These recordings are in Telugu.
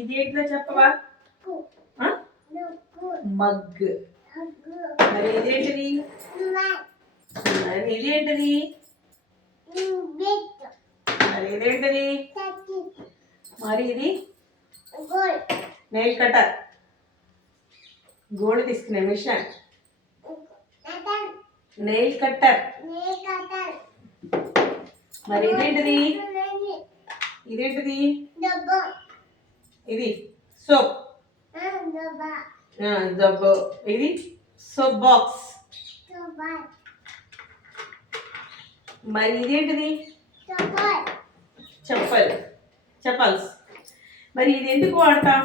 ఇది ఏంటో చెప్పవా? మగ్. మరి ఇదేంటిది? మరి ఇదేంటిది? మరి ఇదేంటిది? మరి ఇది నెయిల్ కటర్. గోల్డ్ తీసుకునే మిషన్. Nail cutter. మరి ఇదేంటిది? ఇదేంటిది? ఇది సోప్. జబ్బు. ఇది సోప్ బాక్స్. మరి ఇదేంటిది? చెప్పల్. చెప్పల్స్. మరి ఇది ఎందుకు వాడతాం?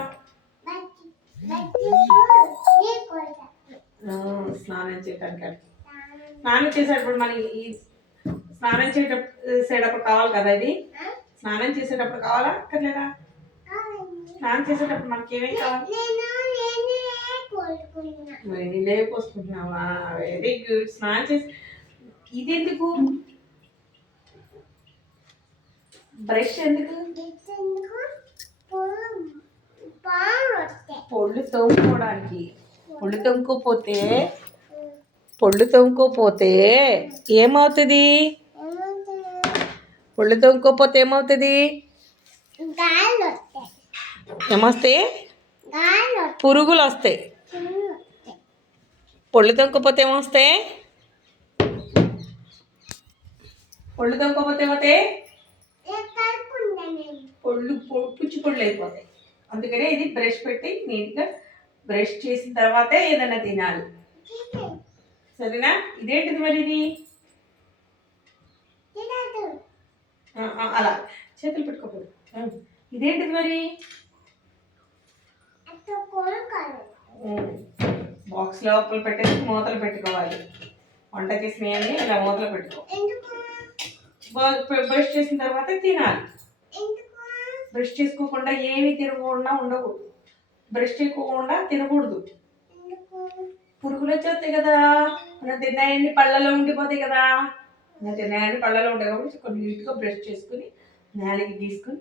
స్నానం చేయడానికి. స్నానం చేసేటప్పుడు మనకి స్నానం చేసేటప్పుడు కావాలి కదా ఇది. స్నానం చేసేటప్పుడు కావాలా అక్కర్లేదా? స్నానం చేసేటప్పుడు మనకి ఏమేమి కావాలి? నీళ్ళే పోసుకుంటున్నావా? Very good. స్నానం చేసి ఇది ఎందుకు? బ్రష్ ఎందుకు? పొళ్ళు తోముకోవడానికి. పొళ్ళు తోముకోపోతే ఏమవుతుంది? పొళ్ళు తోముకోపోతే ఏమవుతుంది? ఏమొస్తాయి? పురుగులు వస్తాయి. పొళ్ళు తోముకోపోతే ఏమొస్తాయి? పొళ్ళు తోముకోపోతే ఏమవుతాయి? పుచ్చి పొళ్ళు అయిపోతాయి. అందుకనే ఇది బ్రష్ పెట్టి నీట్గా బ్రష్ చేసిన తర్వాతే ఏదైనా తినాలి. సరేనా? ఇదేంటిది మరి? ఇది అలా చేతులు పెట్టుకోకూడదు. ఇదేంటిది మరి? బాక్స్ లోపల పెట్టేసి మూతలు పెట్టుకోవాలి. వంట చేసినవన్నీ ఇలా మూతలు పెట్టుకో. బ్రష్ చేసిన తర్వాత తినాలి. బ్రష్ చేసుకోకుండా ఏమి తినకుండా ఉండకూడదు. బ్రష్ చేయకుండా తినకూడదు. పురుగులు వచ్చేస్తాయి కదా. మనం తిన్నాయన్ని పళ్ళలో ఉండిపోతాయి కదా. మనం తిన్నాయన్ని పళ్ళలో ఉంటాయి కాబట్టి కొంచెం నీట్గా బ్రష్ చేసుకుని నేలకి తీసుకుని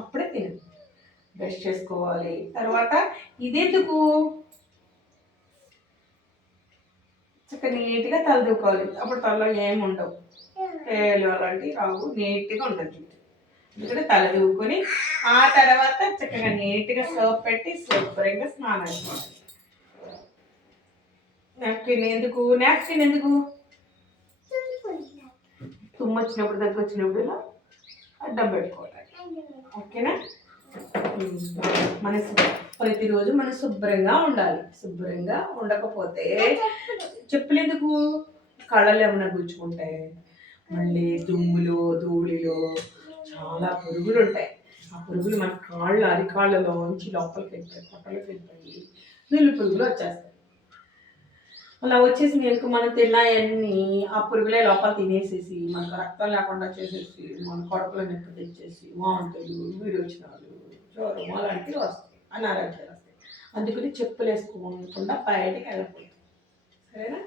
అప్పుడే తిను. బ్రష్ చేసుకోవాలి. తర్వాత ఇదెందుకు? చక్కగా నీట్గా తల దూకోవాలి. అప్పుడు తలలో ఏమి ఉండవు, పేలు అలాంటివి రావు. నీట్గా ఉంటుంది. ఎందుకంటే తల దూకొని ఆ తర్వాత చక్కగా నీట్గా సోప్ పెట్టి శుభ్రంగా స్నానం చేసుకోవాలి. నాప్కిన్ ఎందుకు? తుమ్ము వచ్చినప్పుడు, దగ్గు వచ్చినప్పుడు ఇలా అడ్డం పెట్టుకోవాలి. ఓకేనా? మన ప్రతిరోజు మనం శుభ్రంగా ఉండాలి. శుభ్రంగా ఉండకపోతే చెప్పులు ఎందుకు? కళ్ళలో ఏమైనా గుచ్చుకుంటే మళ్ళీ దుమ్ములు ధూళిలో చాలా పురుగులు ఉంటాయి. ఆ పురుగులు మన అరికాళ్ళలోంచి లోపలికి వెళ్ళిపోయి పొట్టలోకి వెళ్ళిపోయి నీళ్ళు పురుగులు వచ్చేస్తాయి. అలా వచ్చేసి నీకు మనం తిన్నాయన్నీ ఆ పురుగులే లోపల తినేసేసి మనకు రక్తం లేకుండా చేసేసి మన కడుపులో నొప్పి తెచ్చేసి వాంతులు, విరోచనాలు, జ్వరం అలాంటివి వస్తాయి. అనారోగ్యాలు వస్తాయి. అందుకని చెప్పులు వేసుకోకుండా బయటకి వెళ్ళకూడదు. సరేనా?